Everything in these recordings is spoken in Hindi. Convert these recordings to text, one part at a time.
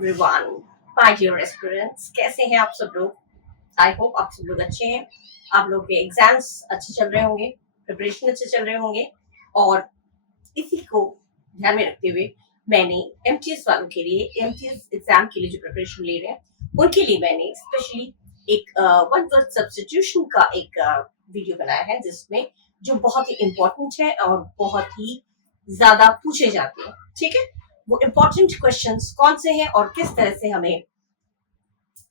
एवरीवन, माय डियर एस्पिरेंट्स, कैसे हैं आप सब लोग। आई होप आप सब लोग अच्छे हैं। आप लोग के एग्जाम्स अच्छे चल रहे होंगे, प्रिपरेशन अच्छे चल रहे होंगे। और इसी को ध्यान में रखते हुए मैंने एमटीएस वालों के लिए, एमटीएस एग्जाम के लिए जो प्रिपरेशन ले रहे हैं उनके लिए मैंने स्पेशली एक वन वर्ड सब्स्टिट्यूशन का एक वीडियो बनाया है, जिसमें जो बहुत ही इम्पोर्टेंट है और बहुत ही ज्यादा पूछे जाते हैं। ठीक है, वो इम्पोर्टेंट क्वेश्चंस कौन से हैं और किस तरह से हमें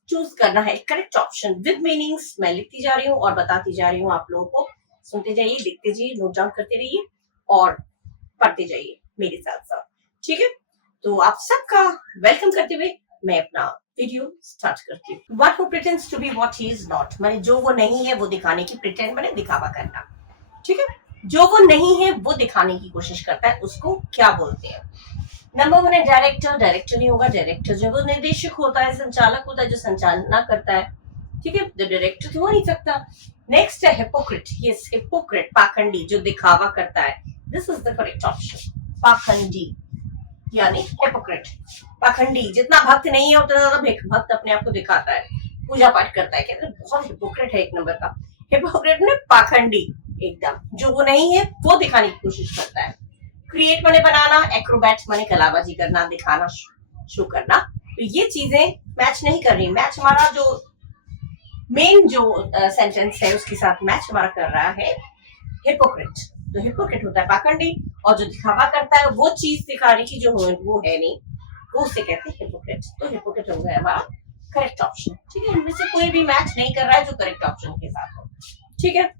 चूज करना है करेक्ट ऑप्शन विद मीनिंग्स। मैं लिखती जा रही हूँ और बताती जा रही हूँ, आप लोगों को सुनते जाइए, लिखते जाइए, नोट डाउन करते रहिए और पढ़ते जाइए मेरे साथ साथ। ठीक है, तो आप सबका वेलकम करते हुए मैं अपना वीडियो स्टार्ट करती हूँ। What who pretends to be what he is not, माने जो वो नहीं है वो दिखाने की, प्रिटेंड माने दिखावा करना। ठीक है, जो वो नहीं है वो दिखाने की कोशिश करता है, उसको क्या बोलते हैं। नंबर वन है डायरेक्टर। डायरेक्टर नहीं होगा, डायरेक्टर जो वो निर्देशक होता है, संचालक होता है, जो संचालना करता है। ठीक है, तो डायरेक्टर तो हो नहीं सकता। नेक्स्ट है हिपोक्रेट। यस, हिपोक्रेट, पाखंडी, जो दिखावा करता है। This is the correct option, पाखंडी यानी हिपोक्रेट। पाखंडी, जितना भक्त नहीं है उतना ज्यादा भक्त अपने आप को दिखाता है, पूजा पाठ करता है, कहते हैं बहुत हिपोक्रेट है एक नंबर का। हिपोक्रेट ने पाखंडी, एकदम जो वो नहीं है वो दिखाने की कोशिश करता है। क्रिएट माने बनाना, एक्रोबैट माने कलाबाजी करना, दिखाना, शो करना। तो ये चीजें मैच नहीं कर रही। मैच हमारा जो मेन जो सेंटेंस है उसके साथ मैच हमारा कर रहा है हिपोक्रेट। तो हिपोक्रेट होता है पाखंडी, और जो दिखावा करता है वो चीज दिखाने की जो वो है नहीं, वो उसे कहते हैं हिपोक्रेट। तो हिपोक्रेट हो गया हमारा करेक्ट ऑप्शन। ठीक है, इनमें से कोई भी मैच नहीं कर रहा है जो करेक्ट ऑप्शन के साथ हो। ठीक है,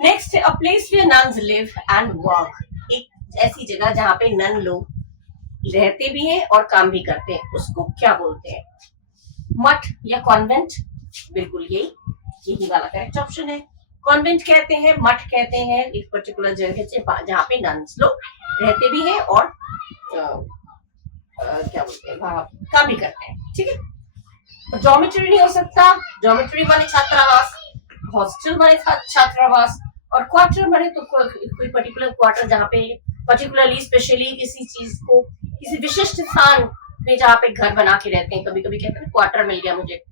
नेक्स्ट है a place where nuns live and work. एक ऐसी जगह जहां पे नन लोग रहते भी हैं और काम भी करते हैं, उसको क्या बोलते हैं। मठ या कॉन्वेंट, बिल्कुल यही वाला करेक्ट ऑप्शन है। कॉन्वेंट कहते हैं, मठ कहते हैं एक पर्टिकुलर जगह जहां पे नन्स लोग रहते भी हैं और क्या बोलते हैं, काम भी करते हैं। ठीक है, डॉर्मेटरी नहीं हो सकता। डॉर्मेटरी माने छात्रावास, हॉस्टल माने छात्रावास, और क्वार्टर माने तो कोई पर्टिकुलर क्वार्टर जहाँ पे पर्टिकुलरली स्पेशली किसी चीज को, किसी विशिष्ट स्थान में जहाँ पे घर बना के रहते हैं। कभी कभी कहते हैं क्वार्टर मिल गया मुझे,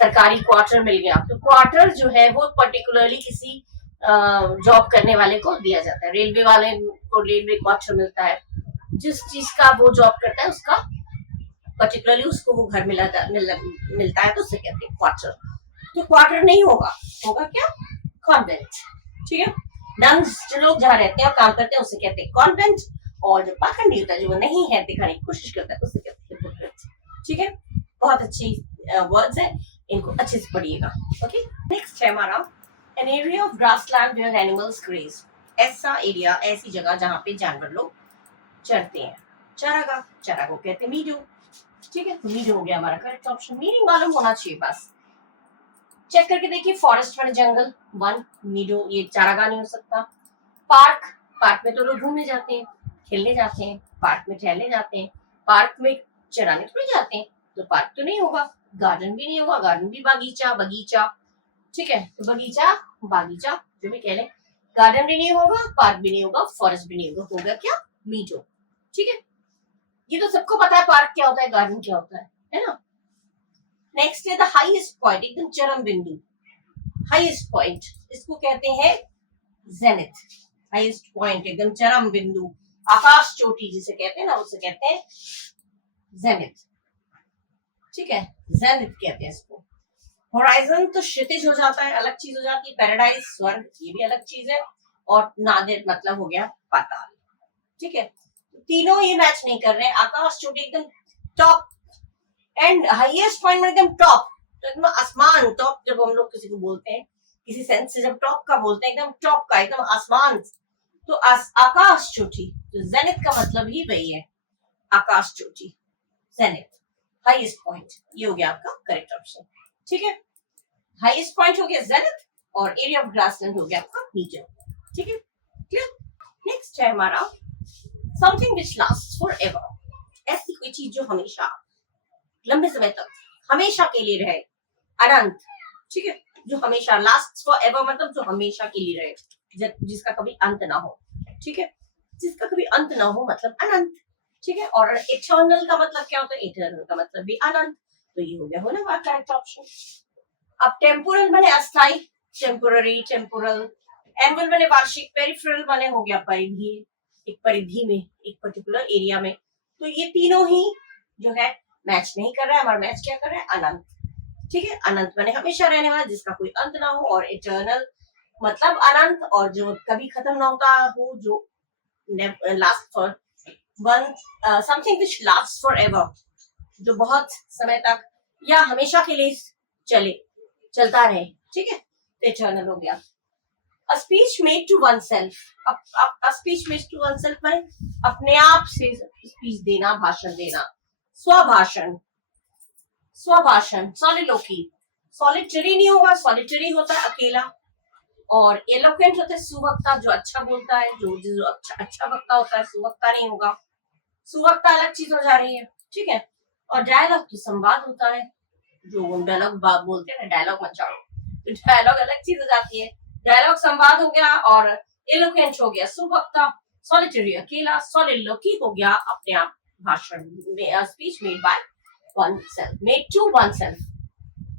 सरकारी क्वार्टर मिल गया। तो क्वार्टर जो है वो पर्टिकुलरली किसी जॉब करने वाले को दिया जाता है। रेलवे वाले को रेलवे क्वार्टर मिलता है, जिस चीज का वो जॉब करता है उसका पर्टिकुलरली उसको वो घर मिलता है, तो उसे कहते हैं क्वार्टर। तो क्वार्टर नहीं होगा, होगा क्या, कॉन्वेंट। ठीक है, नन्स जो लोग जहाँ रहते हैं और काम करते हैं उसे कहते हैं कॉन्वेंट, और जो पाखंडी होता है जो वो नहीं है दिखाने की कोशिश करता है उसे कहते हैं हिपोक्रेट। ठीक है, बहुत अच्छी वर्ड्स है, इनको अच्छे से पढ़िएगा। ओके, नेक्स्ट है हमारा an area of grassland where animals graze. ऐसा एरिया, ऐसी जगह जहाँ पे जानवर लोग चरते हैं। चरागाह, चरागाह कहते हैं मीडो। ठीक है, तो मीडो हो गया हमारा करेक्ट ऑप्शन। मीनिंग मालूम होना चाहिए बस। चेक करके देखिए, फॉरेस्ट माने जंगल, वन मीडो, ये चारागाह नहीं हो सकता। पार्क, पार्क में तो लोग घूमने जाते हैं, खेलने जाते हैं, पार्क में टहलने जाते हैं, पार्क में चराने थोड़ी जाते हैं, तो पार्क तो नहीं होगा। गार्डन भी नहीं होगा, गार्डन भी बगीचा, बगीचा। ठीक है, तो बगीचा, बागीचा जो भी कह लें, गार्डन भी नहीं होगा, पार्क भी नहीं होगा, फॉरेस्ट भी नहीं होगा, होगा क्या, मीडो। ठीक है, ये तो सबको पता है पार्क क्या होता है, गार्डन क्या होता है ना। नेक्स्ट है द हाईएस्ट पॉइंट, एकदम चरम बिंदु। हाईएस्ट पॉइंट इसको कहते हैं जेनिथ। हाईएस्ट पॉइंट एकदम चरम बिंदु, आकाश चोटी जिसे कहते हैं ना, उसे कहते हैं जेनिथ। ठीक है, जेनिथ कहते हैं इसको। होराइजन तो क्षितिज हो जाता है, अलग चीज हो जाती है। पैराडाइज, स्वर्ग, ये भी अलग चीज है। और नादिर मतलब हो गया पाताल। ठीक है, तीनों ये मैच नहीं कर रहे हैं। आकाश चोटी एकदम टॉप, एंड हाईएस्ट पॉइंट में एकदम टॉप, तो एकदम आसमान टॉप। जब हम लोग किसी को बोलते हैं, किसी सेंस से जब टॉप का बोलते हैं, एकदम टॉप का, एकदम आसमान, तो आकाश चोटी। तो जेनिथ का मतलब ही वही है, आकाश चोटी, जेनिथ, हाईएस्ट पॉइंट। ये हो गया आपका करेक्ट ऑप्शन। ठीक है, हाईएस्ट पॉइंट हो गया जेनिथ और एरिया ऑफ ग्रासलैंड हो गया आपका मीडो। ठीक है, क्लियर। नेक्स्ट है हमारा समथिंग व्हिच लास्ट्स फॉरएवर। ऐसी कोई चीज जो हमेशा, लंबे समय तक, हमेशा के लिए रहे, अनंत। ठीक है, जो हमेशा, लास्ट फॉरएवर मतलब जो हमेशा के लिए रहे, जिसका कभी अंत ना हो। ठीक है, जिसका कभी अंत ना हो मतलब अनंत। ठीक है। और इटर्नल का मतलब क्या होता है? इटर्नल का मतलब भी अनंत। तो ये हो गया होना का करेक्ट ऑप्शन। अब टेम्पोरल माने अस्थाई, टेम्पोररी, टेम्पोरल। एनुअल माने वार्षिक, पेरिफेरल माने हो गया परिधि, एक परिधि में, एक पर्टिकुलर एरिया में। तो ये तीनों ही जो है मैच नहीं कर रहा है। हमारा मैच क्या कर रहा है? अनंत। ठीक है। अनंत माने हमेशा रहने वाला, जिसका कोई अंत ना हो, और इटर्नल मतलब अनंत, और जो कभी खत्म ना होता हो, जो last for one, something which last for ever, जो बहुत समय तक या हमेशा के लिए चलता रहे। ठीक है। तो इटर्नल हो गया। A speech made to oneself, a speech made to oneself माने अपने आप से स्पीच देना, भाषण देना। स्वभाषण, स्वभाषण, सॉलिलोकी। सॉलिटरी नहीं होगा, सॉलिटरी होता है अकेला। और एलोक्वेंट होता है सुवक्ता, जो अच्छा बोलता है, जो अच्छा वक्ता होता है। सुवक्ता नहीं होगा, सुवक्ता अलग चीज हो जा रही है। ठीक है। और डायलॉग तो संवाद होता है, जो डायलॉग बोलते हैं ना, डायलॉग मत जाओ, तो डायलॉग अलग चीज हो जाती है। डायलॉग संवाद हो गया, और एलोक्वेंट हो गया सुवक्ता, सॉलिटरी अकेला, सॉलिलोकी हो गया अपने आप भाषण में, speech made by oneself, made to oneself,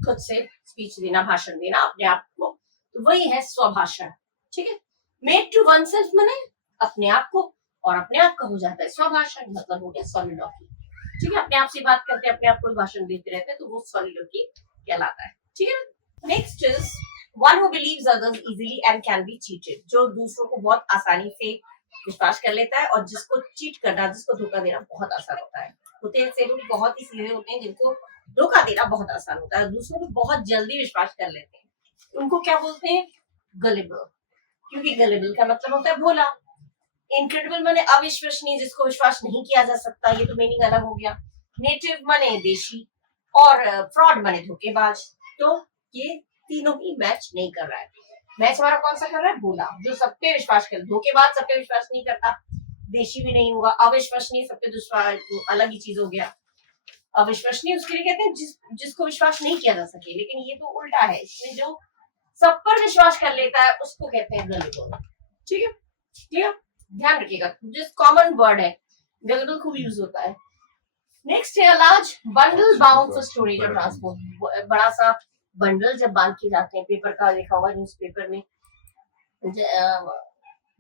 खुद से स्पीच देना, भाषण देना अपने आप को, तो वही है स्वभाषण। ठीक है। मेड टू वन सेल्फ माने अपने आप को, और अपने आप का हो जाता है स्वभाषण, मतलब हो गया सॉलिलोकी। ठीक है। अपने आप से बात करते, अपने आप को भाषण देते रहते हैं, तो वो सॉलिलोकी कहलाता है। ठीक है। Next is one who believes others easily and can be cheated, जो दूसरों को बहुत आसानी से विश्वास कर लेता है, और जिसको चीट करना, जिसको धोखा देना बहुत आसान होता है। होते ऐसे लोग बहुत ही सीधे होते हैं, जिनको धोखा देना बहुत आसान होता है, दूसरों को बहुत जल्दी विश्वास कर लेते हैं। उनको क्या बोलते हैं? गलेबल। क्योंकि गलेबल का मतलब होता है भोला। इनक्रेडिबल माने अविश्वसनीय, जिसको विश्वास नहीं किया जा सकता, ये तो मीनिंग अलग हो गया। नेटिव माने देशी, और फ्रॉड माने धोखेबाज। तो ये तीनों ही मैच नहीं कर रहा है। मैच हमारा कौन सा कर रहा है? भोला, जो सब पे विश्वास कर, धोखेबाज सब पे विश्वास नहीं करता, देशी भी नहीं होगा, अविश्वसनीय सब पे विश्वास, अलग ही चीज हो गया। अविश्वसनीय उसके लिए कहते हैं जिसको विश्वास नहीं किया जा सके, लेकिन ये तो उल्टा है, इसमें जो सब पर विश्वास कर लेता है उसको कहते हैं गलेबल। ठीक है। क्लियर? ध्यान रखिएगा, जिस कॉमन वर्ड है, गलेबल खूब यूज होता है। नेक्स्ट है large bundle bound for storage और ट्रांसपोर्ट। बड़ा सा बंडल जब बांध के जाते हैं, पेपर का लिखा हुआ न्यूज़पेपर में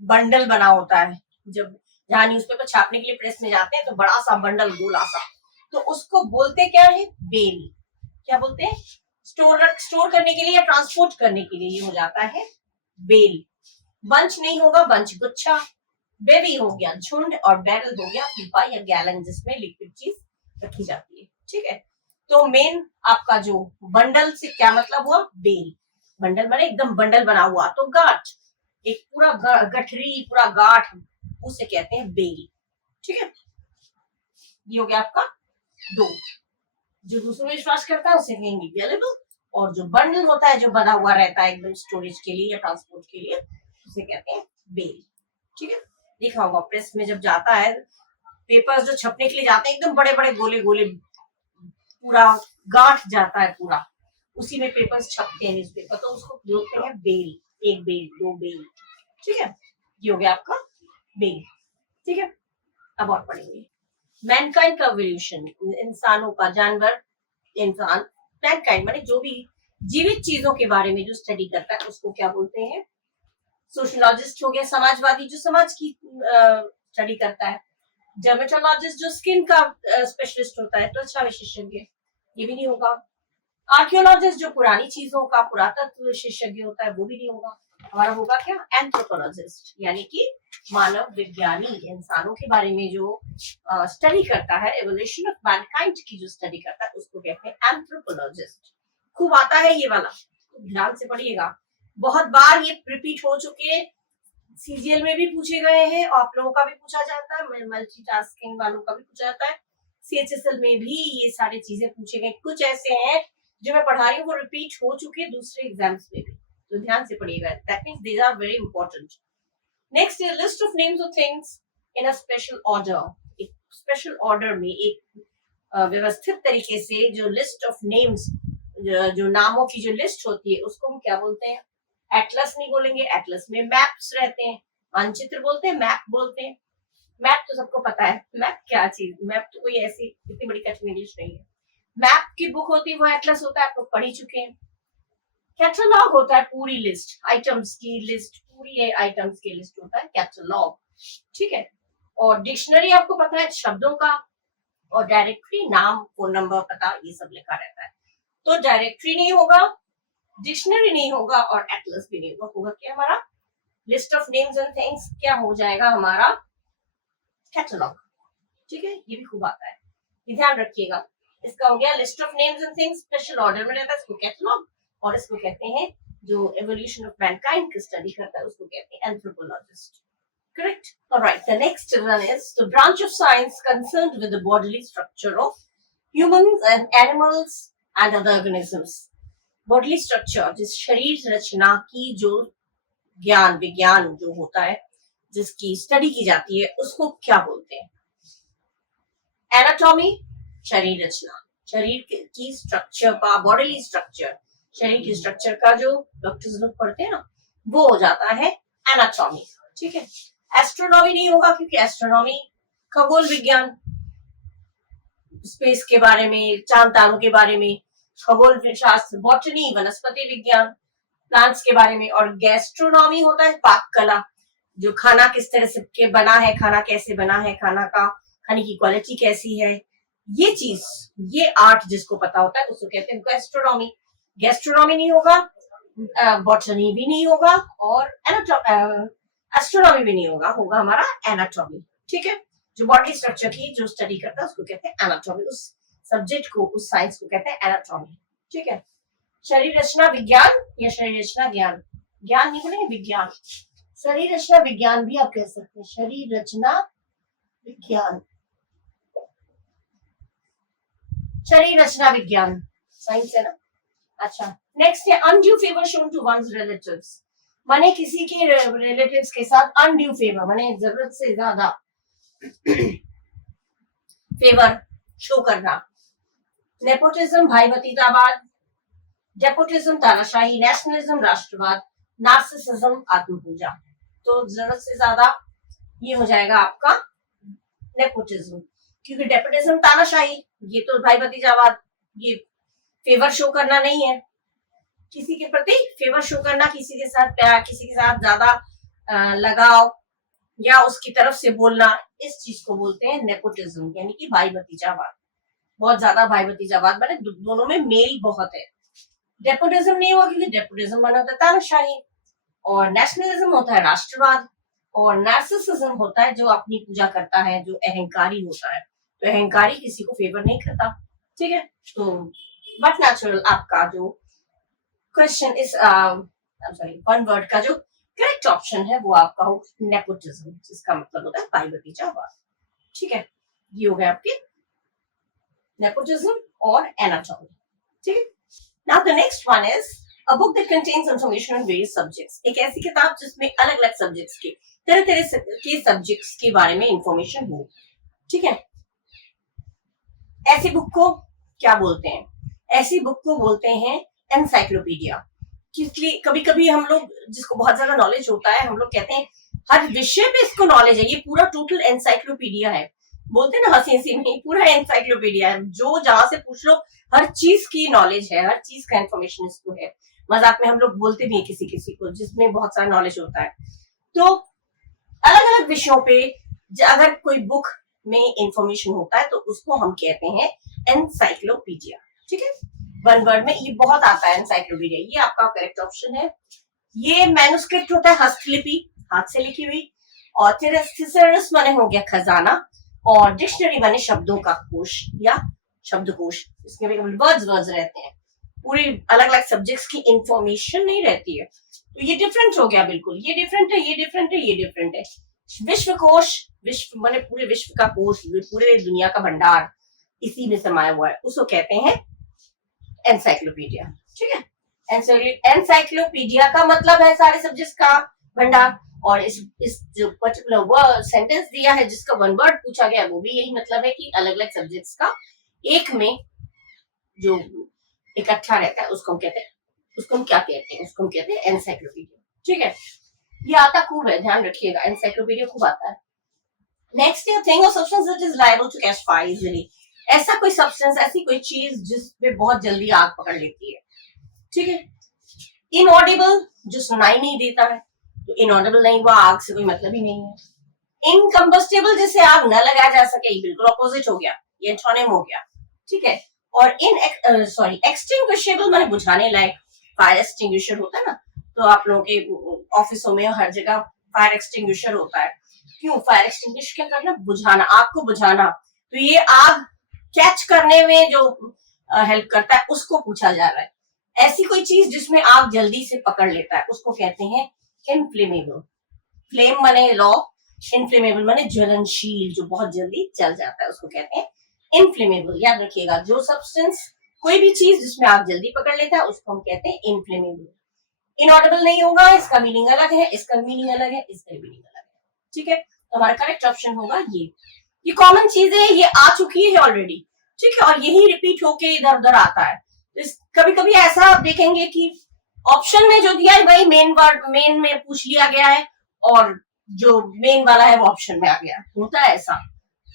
बंडल बना होता है, जब जहाँ न्यूज़पेपर छापने के लिए प्रेस में जाते हैं, तो बड़ा सा बंडल गोला सा, तो उसको बोलते क्या है? बेल। क्या बोलते हैं? स्टोर करने के लिए या ट्रांसपोर्ट करने के लिए, ये हो जाता है बेल। बंच नहीं होगा, बंच गुच्छा। बेबी हो गया झुंड, और बैरल हो गया पीपा या गैलन, जिसमें लिक्विड चीज रखी जाती है। ठीक है। तो मेन आपका जो बंडल से क्या मतलब हुआ? बेल। बंडल माने एकदम बंडल बना हुआ, तो गांठ, एक पूरा गठरी, पूरा गांठ, उसे कहते हैं बेल। ठीक है। ये हो गया आपका दो। जो दूसरों में विश्वास करता है उसे कहेंगे गलेबल, और जो बंडल होता है, जो बना हुआ रहता है एकदम स्टोरेज के लिए या ट्रांसपोर्ट के लिए, उसे कहते हैं बेल। ठीक है। देखा होगा प्रेस में जब जाता है, पेपर्स जो छपने के लिए जाते हैं, एकदम बड़े बड़े गोले गोले, पूरा गांठ जाता है पूरा, उसी में पेपर्स छपते हैं, न्यूज़पेपर, तो उसको बोलते हैं बेल। एक बेल, दो बेल। ठीक है। ये हो गया आपका बेल। ठीक है। अब और पढ़ेंगे मैनकाइंड का एवोल्यूशन, इंसानों का, जानवर, इंसान, मैनकाइंड माने जो भी जीवित चीजों के बारे में जो स्टडी करता है, उसको क्या बोलते हैं? सोशलॉजिस्ट हो गया, समाजवादी, जो समाज की स्टडी करता है। डर्मेटोलॉजिस्ट, जो स्किन का स्पेशलिस्ट होता है, त्वचा विशेषज्ञ, ये भी नहीं होगा। आर्कियोलॉजिस्ट, जो पुरानी चीजों का पुरातत्व विशेषज्ञ होता है, वो भी नहीं होगा। हमारा होगा क्या? एंथ्रोपोलॉजिस्ट, यानी कि मानव विज्ञानी, इंसानों के बारे में जो स्टडी करता है, एवोल्यूशन ऑफ मैनकाइंड की जो स्टडी करता है, उसको कहते हैं एंथ्रोपोलॉजिस्ट। खूब आता है ये वाला, तो ध्यान से पढ़िएगा, बहुत बार ये रिपीट हो चुके, सीजीएल में भी पूछे गए हैं, आप लोगों का भी पूछा जाता है, मल्टीटास्किंग वालों का भी पूछा जाता है, सीएचएसएल में भी ये सारी चीजें पूछे गए। कुछ ऐसे हैं जो मैं पढ़ा रही हूँ, वो रिपीट हो चुके दूसरे एग्जाम्स में भी, तो ध्यान से पढ़िएगा, that means these are very important. Next है list of names of things in a special order. एक स्पेशल ऑर्डर में, एक व्यवस्थित तरीके से जो लिस्ट ऑफ नेम्स, जो नामों की जो लिस्ट होती है, उसको हम क्या बोलते हैं? एटलस नहीं बोलेंगे, एटलस में मैप्स रहते हैं, मानचित्र बोलते हैं, मैप बोलते हैं। मैप तो सबको पता है, मैप क्या चीज, मैप तो कोई ऐसी इतनी बड़ी कठिन इंग्लिश नहीं है। मैप की बुक होती है वो एटलस होता है, आप लोग पढ़ ही चुके हैं। कैटलॉग होता है पूरी लिस्ट, आइटम्स की लिस्ट, पूरी आइटम्स की लिस्ट होता है कैटलॉग, ठीक है। और डिक्शनरी आपको पता है शब्दों का, और डायरेक्टरी नाम, फोन नंबर, पता, ये सब लिखा रहता है। तो डायरेक्टरी नहीं होगा, डिक्शनरी नहीं होगा, और एटलस भी नहीं होगा। होगा क्या हमारा list of names and things, क्या हो जाएगा हमारा कैटलॉग, ठीक है। ये भी खूब आता है, ये ध्यान रखिएगा। इसका हो गया list of names and things, special order में रहता है, इसको कैटलॉग। और इसको कहते हैं जो एवोल्यूशन ऑफ मैनकाइंड की स्टडी करता है उसको कहते हैं anthropologist, correct? All right, the next one is the branch of science concerned with the bodily structure of humans and animals and other organisms. Bodily structure, जिस शरीर रचना की जो ज्ञान, विज्ञान जो होता है, जिसकी स्टडी की जाती है, उसको क्या बोलते हैं? एनाटॉमी, शरीर रचना, शरीर की स्ट्रक्चर का, बॉडीली स्ट्रक्चर, शरीर की स्ट्रक्चर का जो डॉक्टर्स लोग पढ़ते हैं ना, वो हो जाता है एनाटॉमी, ठीक है। एस्ट्रोनॉमी नहीं होगा, क्योंकि एस्ट्रोनॉमी खगोल विज्ञान, स्पेस के बारे में, चांद तारों के बारे में, खगोल शास्त्र, बॉटनी, वनस्पति विज्ञान, प्लांट्स के बारे में। और गैस्ट्रोनॉमी होता है पाक कला, जो खाना किस तरह से के बना है, खाना कैसे बना है, खाना का, खाने की क्वालिटी कैसी है, ये चीज, ये आर्ट जिसको पता होता है उसको कहते हैं गैस्ट्रोनॉमी। गैस्ट्रोनॉमी नहीं होगा, बॉटनी भी नहीं होगा, और एस्ट्रोनॉमी भी नहीं होगा, होगा हमारा एनाटॉमी, ठीक है। जो बॉडी स्ट्रक्चर की जो स्टडी करता है उसको कहते हैं एनाटॉमी, उस सब्जेक्ट को, उस साइंस को कहते हैं एनाटॉमी, ठीक है। शरीर रचना विज्ञान या शरीर रचना ज्ञान, ज्ञान नहीं बोलेंगे, विज्ञान। शरीर रचना विज्ञान भी आप कह सकते हैं, शरीर रचना विज्ञान, शरीर रचना विज्ञान, साइंस है ना। अच्छा, नेक्स्ट है undue favour shown to one's relatives, माने किसी के रिलेटिव्स के साथ अनड्यू फेवर, माने जरूरत से ज्यादा फेवर शो करना। नेपोटिज्म, भाई भतीजावाद, डेपोटिज्म, तानाशाही, नेशनलिज्म, राष्ट्रवाद, नार्सिसिज्म, आत्मपूजा। तो जरूरत से ज्यादा ये हो जाएगा आपका नेपोटिज्म, क्योंकि डेपोटिज्म तानाशाही, ये तो भाई भतीजावाद, ये फेवर शो करना नहीं है, किसी के प्रति फेवर शो करना, किसी के साथ प्यार, किसी के साथ ज्यादा लगाव, या उसकी तरफ से बोलना, इस चीज को बोलते हैं नेपोटिज्म, यानी कि भाई भतीजावाद, बहुत ज्यादा भाई भतीजावाद, माने दोनों में मेल बहुत है। डेपोटिज्म नहीं हुआ, क्योंकि डेपोटिज्म माना होता है तानाशाही, और नेशनलिज्म होता है राष्ट्रवाद, और नार्सिसिज्म होता है जो अपनी पूजा करता है, जो अहंकारी होता है। तो अहंकारी किसी को फेवर नहीं करता, ठीक है। तो बट नेचुरल आपका जो क्वेश्चन इस सॉरी वन वर्ड का जो करेक्ट ऑप्शन है वो आपका हो नेपोटिज्म, जिसका मतलब होता है भाई भतीजावाद, ठीक है। ये हो गया आपके नेपोटिज्म और एनाटॉमी, ठीक है। Now the next one is a book that contains information on various subjects, एक ऐसी किताब जिसमें अलग अलग सब्जेक्ट्स के, तरह तरह के सब्जेक्ट्स के बारे में इंफॉर्मेशन हो, ठीक है। ऐसी बुक को क्या बोलते हैं? ऐसी बुक को बोलते हैं एनसाइक्लोपीडिया। क्योंकि कभी कभी हम लोग, जिसको बहुत ज्यादा नॉलेज होता है, हम लोग कहते हैं हर विषय पे इसको नॉलेज है, ये पूरा टोटल एनसाइक्लोपीडिया है, बोलते हैं ना हंसी हंसी में, पूरा एनसाइक्लोपीडिया है, जो जहां से पूछ लो हर चीज की नॉलेज है, हर चीज का इंफॉर्मेशन इसको है। मजाक में हम लोग बोलते भी हैं किसी किसी को जिसमें बहुत सारा नॉलेज होता है। तो अलग अलग विषयों पे अगर कोई बुक में इंफॉर्मेशन होता है तो उसको हम कहते हैं एनसाइक्लोपीडिया, ठीक है। वन वर्ड में ये बहुत आता है एनसाइक्लोपीडिया, ये आपका करेक्ट ऑप्शन है। ये मैन्युस्क्रिप्ट होता है, हस्तलिपि, हाथ से लिखी हुई, और थिसरस माने हो गया खजाना, और डिक्शनरी माने शब्दों का कोश या शब्दकोश, इसमें भी वर्ड्स रहते हैं, पूरी अलग अलग सब्जेक्ट्स की इंफॉर्मेशन नहीं रहती है। तो ये डिफरेंट हो गया, बिल्कुल ये डिफरेंट है, ये डिफरेंट है, ये डिफरेंट है। विश्वकोश, विश्व माने पूरे विश्व का कोश, पूरे दुनिया का भंडार इसी में समाया हुआ है, उसको कहते हैं एनसाइक्लोपीडिया, ठीक है। एनसाइक्लोपीडिया का मतलब है सारे सब्जेक्ट्स का भंडार, और इस जो पर्टिकुलर वर्ड सेंटेंस दिया है जिसका वन वर्ड पूछा गया वो भी यही मतलब है कि अलग अलग सब्जेक्ट्स का एक में जो इकट्ठा रहता है उसको हम कहते हैं, उसको हम क्या कहते हैं, उसको हम कहते हैं एनसाइक्लोपीडिया, ठीक है। ये आता खूब है, ध्यान रखिएगा, एनसाइक्लोपीडिया खूब आता है। नेक्स्ट थिंग और substance that is liable to catch fire easily. ऐसा कोई सब्सटेंस, ऐसी कोई चीज जिसपे बहुत जल्दी आग पकड़ लेती है, ठीक है। इनऑडिबल, जो सुनाई नहीं देता है, तो इनऑडिबल नहीं हुआ, आग से कोई मतलब ही नहीं है। इनकम्बस्टेबल, जिसे आग न लगाया जा सके, बिल्कुल ऑपोजिट हो गया, ये एंटोनिम हो गया, ठीक है। और इन सॉरी एक्सटिंग्विशेबल माने बुझाने लायक, फायर एक्सटिंग्विशर होता है ना, तो आप लोगों के ऑफिसों में हर जगह फायर एक्सटिंग्विशर होता है। क्यों फायर एक्सटिंग्विश क्या करना, बुझाना, आग को बुझाना। तो ये आग कैच करने में जो हेल्प करता है उसको पूछा जा रहा है। ऐसी कोई चीज जिसमें आग जल्दी से पकड़ लेता है उसको कहते हैं इनफ्लेमेबल। फ्लेम माने लौ, इनफ्लेमेबल माने ज्वलनशील, जो बहुत जल्दी जल जाता है, उसको कहते हैं इनफ्लेमेबल। याद रखिएगा, जो सब्सटेंस, कोई भी चीज जिसमें आग जल्दी पकड़ लेता है उसको हम कहते हैं इनफ्लेमेबल। इनऑडिबल नहीं होगा, इसका मीनिंग अलग है, इसका मीनिंग अलग है, इसका मीनिंग अलग है, ठीक है। तो हमारा करेक्ट ऑप्शन होगा ये कॉमन चीज है, ये आ चुकी है ऑलरेडी, ठीक है, और यही रिपीट होके इधर उधर आता है। कभी कभी ऐसा आप देखेंगे कि ऑप्शन में जो दिया है वही मेन वर्ड, मेन में पूछ लिया गया है, और जो मेन वाला है वो ऑप्शन में आ गया, होता है ऐसा।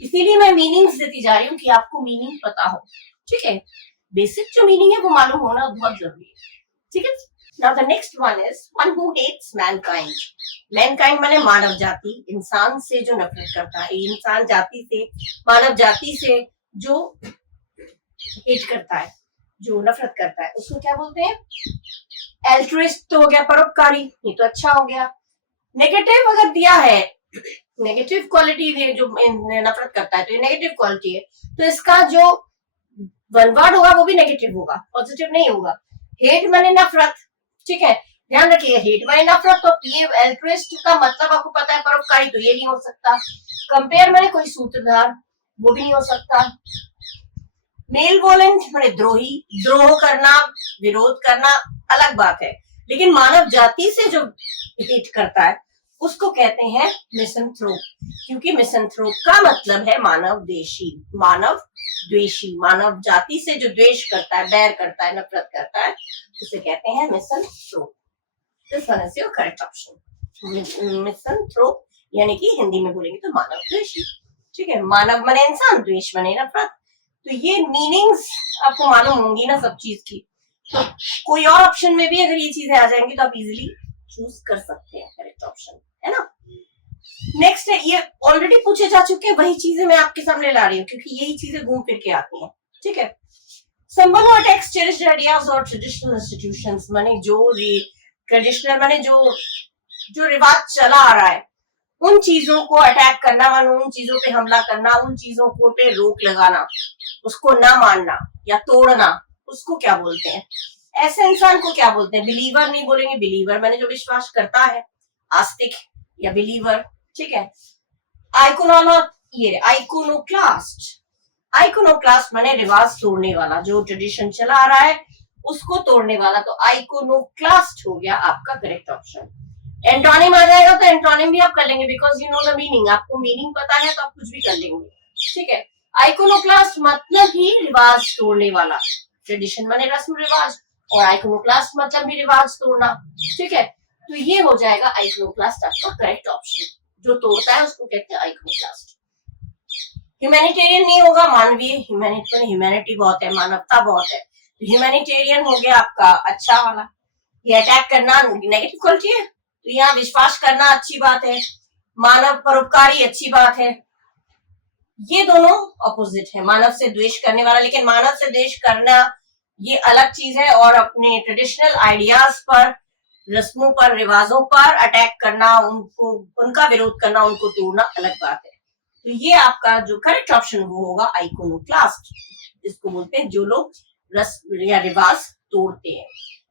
इसीलिए मैं मीनिंग्स देती जा रही हूँ कि आपको मीनिंग पता हो, ठीक है। बेसिक जो मीनिंग है वो मालूम होना बहुत जरूरी है, ठीक है। Now the next one is one who hates mankind. Mankind माने मानव जाति, इंसान से जो नफरत करता है, इंसान जाति से, मानव जाति से जो हेट करता है, जो नफरत करता है, उसको क्या बोलते हैं? एल्ट्रुइस्ट तो हो गया, परोपकारी, ये तो अच्छा हो गया। नेगेटिव अगर दिया है, नेगेटिव क्वालिटी है, जो नफरत करता है, तो ये नेगेटिव क्वालिटी है, तो इसका जो वन वर्ड होगा वो भी नेगेटिव होगा, पॉजिटिव नहीं होगा। हेट माने नफरत, ठीक है, ध्यान रखिए, हेट माने नफरत, तो ये एल्ट्रुइस्ट का मतलब आपको पता है, परोपकारी, तो ये नहीं हो सकता। कंपेयर माने कोई सूत्रधार, वो भी नहीं हो सकता। मेलवोलेंट माने द्रोही, द्रोह करना, विरोध करना अलग बात है, लेकिन मानव जाति से जो हिट करता है उसको कहते हैं मिसंथ्रोप, क्योंकि मिसंथ्रोप का मतलब है मानव द्वेषी, मानव द्वेषी, मानव जाति से जो द्वेष करता है, बैर करता है, नफरत करता है, उसे कहते हैं misanthrope. This one is your correct option. Misanthrope यानी कि हिंदी में बोलेंगे तो मानव द्वेषी, ठीक है। मानव माने इंसान, द्वेष माने नफरत। तो ये मीनिंग्स आपको मालूम होंगी ना सब चीज की, तो कोई और ऑप्शन में भी अगर ये चीजें आ जाएंगी तो आप इजीली चूज कर सकते हैं करेक्ट ऑप्शन, है ना। नेक्स्ट है, ये ऑलरेडी पूछे जा चुके हैं, वही चीजें मैं आपके सामने ला रही हूँ, क्योंकि यही चीजें घूम फिर के आती हैं, ठीक है। Someone who attacks cherished ideas or traditional institutions माने जो ट्रेडिशनल माने जो रिवाज चला आ रहा है, उन चीजों को अटैक करना, मानो उन चीजों पे हमला करना, उन चीजों को पे रोक लगाना, उसको ना मानना या तोड़ना, उसको क्या बोलते हैं? ऐसे इंसान को क्या बोलते हैं? बिलीवर नहीं बोलेंगे, बिलीवर माने जो विश्वास करता है, आस्तिक या बिलीवर, ठीक है। आइकोनोनो, ये आइकोनोक्लास्ट, आइकोनोक्लास्ट माने रिवाज तोड़ने वाला, जो ट्रेडिशन चला आ रहा है उसको तोड़ने वाला, तो आइकोनोक्लास्ट हो गया आपका करेक्ट ऑप्शन। एंटोनिम आ जाएगा तो एंटोनिम भी आप कर लेंगे, because you know the meaning, आपको मीनिंग पता है तो आप कुछ भी कर लेंगे, ठीक है। आइकोनोक्लास्ट मतलब ही रिवाज तोड़ने वाला, ट्रेडिशन माने रस्म रिवाज, और आइकोनोक्लास्ट मतलब भी रिवाज तोड़ना, ठीक है। तो ये हो जाएगा आइकोनोक्लास्ट आपका करेक्ट ऑप्शन, जो तोड़ता है उसको कहते हैं आइकोनोक्लास्ट। ह्यूमैनिटेरियन नहीं होगा, मानवीय, ह्यूमैनिटी बहुत है, मानवता बहुत है, ह्यूमैनिटेरियन हो गया आपका अच्छा वाला। ये अटैक करना नेगेटिव क्वालिटी है, तो यहाँ विश्वास करना अच्छी बात है, मानव परोपकारी अच्छी बात है, ये दोनों ऑपोजिट है, मानव से द्वेष करने वाला। लेकिन मानव से द्वेष करना ये अलग चीज है, और अपने ट्रेडिशनल आइडियाज पर, रस्मों पर, रिवाजों पर अटैक करना, उनको, उनका विरोध करना, उनको तोड़ना अलग बात है। तो ये आपका जो करेक्ट ऑप्शन वो होगा आइकोनोक्लास्ट, जिसको बोलते हैं जो लोग रस्म या रिवाज तोड़ते हैं,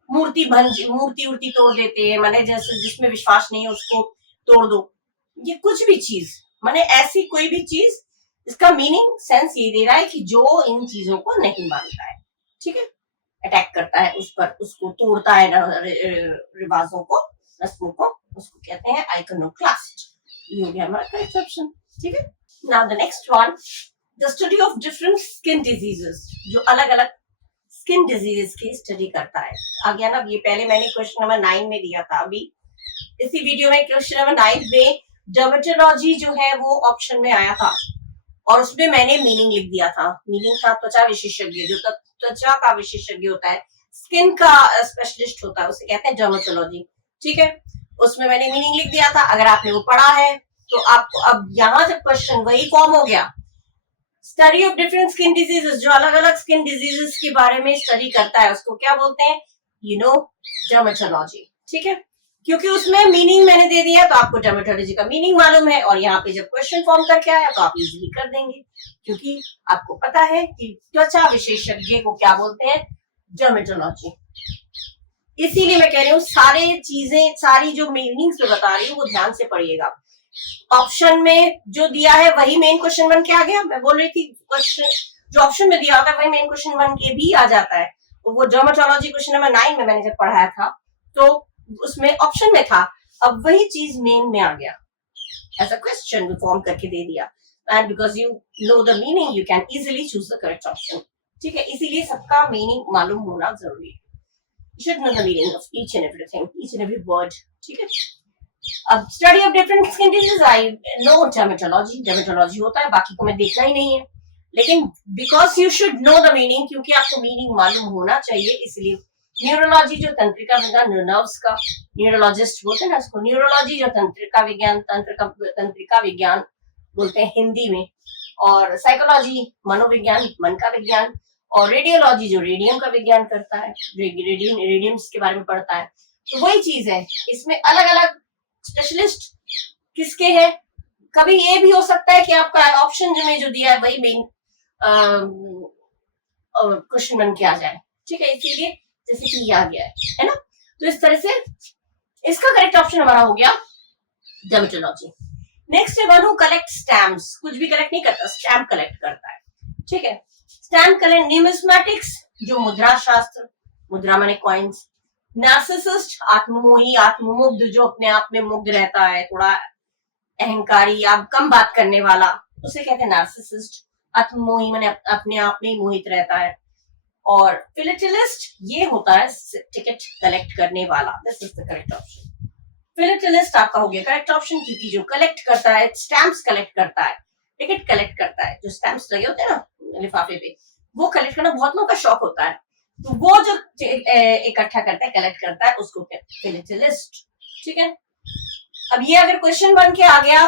मूर्ति उर्ती तोड़ देते हैं, माने जैसे जिसमें विश्वास नहीं है उसको तोड़ दो, ये कुछ भी चीज माने ऐसी कोई भी चीज, इसका मीनिंग सेंस ये दे रहा है कि जो इन चीजों को नहीं मानता है, ठीक है, अटैक करता है उस पर, उसको तोड़ता है रिवाजों को, रस्मों को, उसको कहते हैं आइकोनोक्लास्ट। ये हो गया हमारा करेक्ट ऑप्शन, ठीक है। Now the next one, the study of different skin diseases, जो अलग अलग स्किन डिजीजेस की स्टडी करता है। आ गया ना, ये पहले मैंने क्वेश्चन नंबर 9 में दिया था, अभी इसी वीडियो में क्वेश्चन नंबर 9 में डर्मेटोलॉजी जो है वो ऑप्शन में आया था और उसमें मैंने मीनिंग लिख दिया था। मीनिंग था त्वचा विशेषज्ञ, जो त्वचा का विशेषज्ञ होता है, स्किन का स्पेशलिस्ट होता है, उसे कहते हैं डर्मेटोलॉजी। ठीक है, उसमें मैंने मीनिंग लिख दिया था। अगर आपने वो पढ़ा है तो आपको अब यहाँ जब क्वेश्चन वही फॉर्म हो गया, study of different skin diseases, जो अलग अलग स्किन डिजीजेस के बारे में स्टडी करता है उसको क्या बोलते हैं, यू नो, डर्मेटोलॉजी। ठीक है, क्योंकि उसमें मीनिंग मैंने दे दिया तो आपको डर्मेटोलॉजी का मीनिंग मालूम है, और यहाँ पे जब क्वेश्चन फॉर्म करके आया तो आप इजीली कर देंगे, क्योंकि आपको पता है कि त्वचा विशेषज्ञ को क्या बोलते हैं, डर्मेटोलॉजी। इसीलिए मैं कह रही हूँ सारी जो मीनिंग्स मैं बता रही हूँ वो ध्यान से पढ़िएगा। ऑप्शन में जो दिया है वही मेन क्वेश्चन बन के आ गया। मैं बोल रही थी क्वेश्चन जो ऑप्शन में दिया होता है वही मेन क्वेश्चन बन के भी आ जाता है। तो वो डर्मेटोलॉजी क्वेश्चन नंबर 9 में मैंने जब पढ़ाया था तो उसमें ऑप्शन में था, अब वही चीज मेन में आ गया, ऐसा क्वेश्चन फॉर्म करके दे दिया, and because you know the meaning you can easily choose the correct option. ठीक है, इसीलिए सबका मीनिंग मालूम होना जरूरी है। You should know the meaning of each and everything, each and every word. ठीक है, अब study of different skin disease, I know dermatology होता है, बाकी को मैं देखना ही नहीं है, लेकिन because you should know the meaning, क्योंकि आपको मीनिंग मालूम होना चाहिए, इसलिए न्यूरोलॉजी जो तंत्रिका विज्ञान, नर्व्स का न्यूरोलॉजिस्ट बोलते हैं ना उसको, न्यूरोलॉजी जो तंत्रिका विज्ञान बोलते हैं हिंदी में, और साइकोलॉजी मनोविज्ञान, मन का विज्ञान, और रेडियोलॉजी जो रेडियम का विज्ञान करता है, रेडियम्स के बारे में पढ़ता है। तो वही चीज है, इसमें अलग अलग स्पेशलिस्ट किसके हैं। कभी ये भी हो सकता है कि आपका ऑप्शन जो दिया है वही मेन क्वेश्चन बन के आ जाए। ठीक है, इसीलिए जैसे कि ये आ गया है ना, तो इस तरह से इसका करेक्ट ऑप्शन हमारा हो गया डर्मेटोलॉजी। नेक्स्ट है वन हु कलेक्ट स्टैम्प्स, कुछ भी कलेक्ट नहीं करता, स्टैम्प कलेक्ट करता है। ठीक है, स्टैम्प कलेक्ट, न्यूमिस्मेटिक्स जो मुद्रा शास्त्र, मुद्रा माने कॉइन्स, नार्सिसिस्ट आत्ममोही, आत्ममुग्ध जो अपने आप में मुग्ध रहता है, थोड़ा अहंकारी या कम बात करने वाला, उसे कहते हैं नार्सिसिस्ट। आत्ममोही माने अपने आप में मोहित रहता है। और फिलेटलिस्ट ये होता है टिकट कलेक्ट करने वाला। This is the correct option, philatelist आपका हो गया करेक्ट ऑप्शन, क्योंकि जो कलेक्ट करता है, स्टैम्प्स कलेक्ट करता है, टिकट कलेक्ट करता है, जो स्टैम्प्स लगे होते हैं ना लिफाफे पे, वो कलेक्ट करना बहुत लोगों का शौक होता है, तो वो जो इकट्ठा करता है, कलेक्ट करता है, उसको कहते हैं फिलेटलिस्ट। ठीक है, अब ये अगर क्वेश्चन बन के आ गया,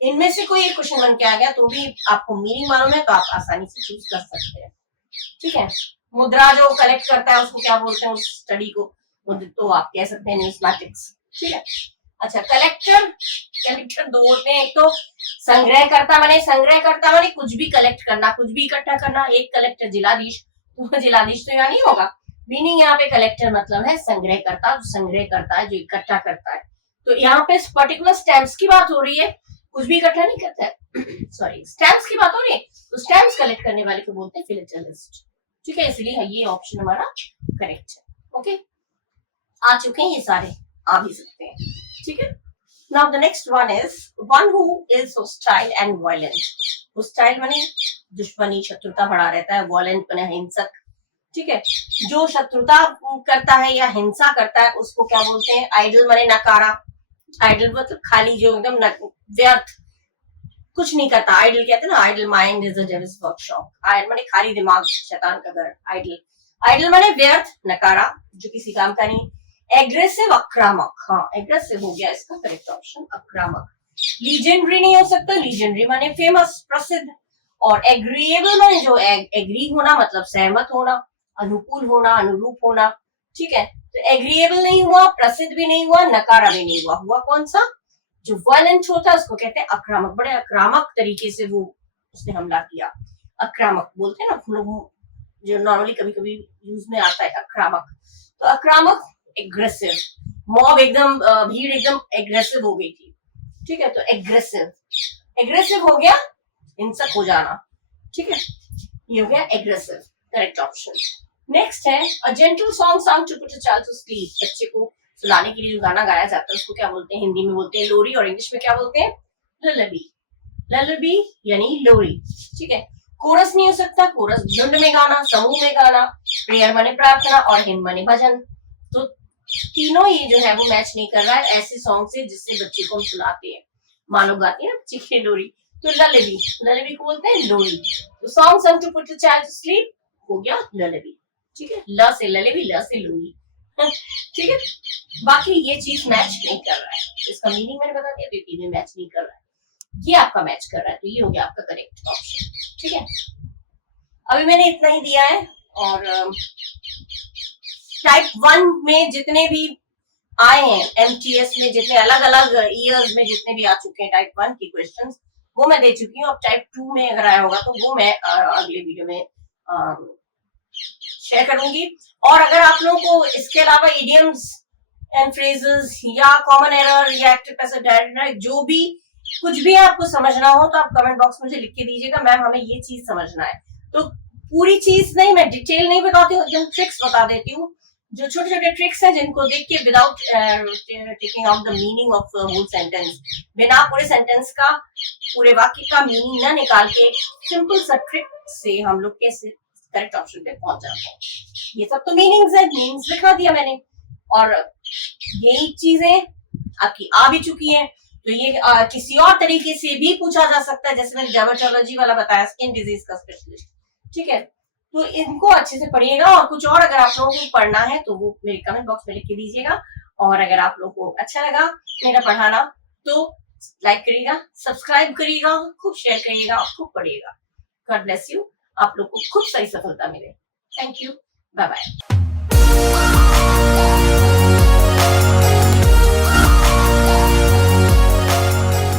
इनमें से कोई एक क्वेश्चन बन के आ गया, तो भी आपको मीनिंग मालूम है तो आप आसानी से चूज कर सकते हैं। ठीक है, मुद्रा जो कलेक्ट करता है उसको क्या बोलते हैं, उस स्टडी को, तो आप कह सकते हैं न्यूमिस्मेटिक्स। ठीक है, अच्छा, कलेक्टर दो होते हैं, एक तो संग्रह करता माने कुछ भी कलेक्ट करना, कुछ भी इकट्ठा करना। एक कलेक्टर जिलाधीश, तो जिलाधीश तो यहाँ नहीं होगा। मीनिंग यहाँ पे कलेक्टर मतलब है संग्रह करता, जो संग्रह करता है, जो इकट्ठा करता है। तो यहाँ पे पर्टिकुलर स्टैम्प्स की बात हो रही है, कुछ भी इकट्ठा नहीं करता है सॉरी, स्टैम्प्स की बात हो रही है, तो स्टैम्प्स कलेक्ट करने वाले को बोलते हैं फिलेटलिस्ट। ठीक है, इसलिए ये ऑप्शन हमारा करेक्ट है। ओके, आ चुके हैं ये सारे, आ भी सकते हैं। ठीक है, now the next one is one who is hostile and violent. Hostile माने दुश्मनी, शत्रुता बढ़ा रहता है, वायलेंट माने हिंसक। ठीक है, जो शत्रुता करता है या हिंसा करता है उसको क्या बोलते हैं, आइडल माने नकारा। आइडल मतलब खाली, जो एकदम व्यर्थ, कुछ नहीं करता, आइडल कहते हैं ना, idle mind is a devil's workshop. Idle माने खाली दिमाग, शैतान का घर, आइडल। आइडल माने व्यर्थ, नकारा, जो किसी काम का नहीं। एग्रेसिव, आक्रामक, हाँ एग्रेसिव हो गया इसका करेक्ट ऑप्शन, आक्रामक। लीजेंडरी नहीं हो सकता, लीजेंडरी माने फेमस, प्रसिद्ध। और एग्रीएबल माने जो एग्री होना, मतलब सहमत होना, अनुकूल होना, अनुरूप होना। ठीक है, तो एग्रीएबल नहीं हुआ, प्रसिद्ध भी नहीं हुआ, नकारा भी नहीं हुआ, हुआ कौन सा, जो वायलेंट होता है उसको कहते हैं आक्रामक। बड़े आक्रामक तरीके से वो उसने हमला किया, आक्रामक बोलते हैं ना लोग, जो नॉर्मली कभी कभी यूज में आता है आक्रामक। तो आक्रामक, एग्रेसिव, मॉब एकदम, भीड़ एकदम एग्रेसिव हो गई थी। ठीक है, तो एग्रेसिव हो गया, हिंसक हो जाना। ठीक है, ये हो गया एग्रेसिव, करेक्ट ऑप्शन। नेक्स्ट है a gentle song song to put a child to sleep. बच्चे को सुलाने के लिए जो गाना गाया जाता है उसको क्या बोलते हैं, हिंदी में बोलते हैं लोरी, और इंग्लिश में क्या बोलते हैं, ललबी। ललबी यानी लोरी। ठीक है, कोरस नहीं हो सकता, कोरस झुंड में गाना, समूह में गाना। प्रेयर माने प्रार्थना, और हिम माने भजन। तो तीनों ये जो है वो मैच नहीं कर रहा है ऐसे सॉन्ग से जिससे बच्चे को हम सुनाते हैं। माँ लोग गाती है ना बच्चे की लोरी, तो ललेबी, ललेबी को बोलते हैं लोरी। तो song some to put the child to sleep हो गया ललेबी, ठीक है, ल से ललेबी, ल से लोरी, ठीक है। बाकी ये चीज मैच नहीं कर रहा है, इसका मीनिंग मैंने बता दिया, तो ये मैच नहीं कर रहा है, ये आपका मैच कर रहा है, तो ये हो गया आपका करेक्ट ऑप्शन, ठीक है। अभी मैंने इतना ही दिया है, और टाइप 1 में जितने भी आए हैं एमटीएस में, जितने अलग अलग ईयर्स में जितने भी आ चुके हैं टाइप 1 की क्वेश्चंस, वो मैं दे चुकी हूँ। अब टाइप 2 में अगर आया होगा तो वो मैं अगले वीडियो में शेयर करूंगी। और अगर आप लोगों को इसके अलावा इडियम्स एंड फ्रेजेस या कॉमन एरर या एक्टिव पैसिव डायरेक्ट, जो भी कुछ भी आपको समझना हो तो आप कमेंट बॉक्स में मुझे लिख के दीजिएगा, मैम हमें ये चीज समझना है। तो पूरी चीज नहीं, मैं डिटेल नहीं बताती हूँ, एकदम ट्रिक्स बता देती हूँ, जो छोटे छोटे ट्रिक्स हैं जिनको देख के without taking out the meaning of whole sentence, बिना पूरे सेंटेंस का, पूरे वाक्य का मीनिंग ना निकाल के, सिंपल सा ट्रिक से हम लोग कैसे करेक्ट ऑप्शन पे पहुंच जाते हैं। ये सब तो मीनिंग्स है, मीनिंग्स लिखा दिया मैंने, और यही चीजें आपकी आ भी चुकी हैं। तो ये किसी और तरीके से भी पूछा जा सकता है, जैसे मैंने डर्मेटोलॉजी वाला बताया, स्किन डिजीज का स्पेशलिस्ट, ठीक है। तो इनको अच्छे से पढ़िएगा, और कुछ और अगर आप लोगों को पढ़ना है तो वो मेरे कमेंट बॉक्स में लिख के दीजिएगा। और अगर आप लोगों को अच्छा लगा मेरा पढ़ाना तो लाइक करिएगा, सब्सक्राइब करिएगा, खूब शेयर करिएगा और खूब पढ़िएगा। गॉड ब्लेस यू, आप लोग को खूब सारी सफलता मिले। Thank you, bye bye.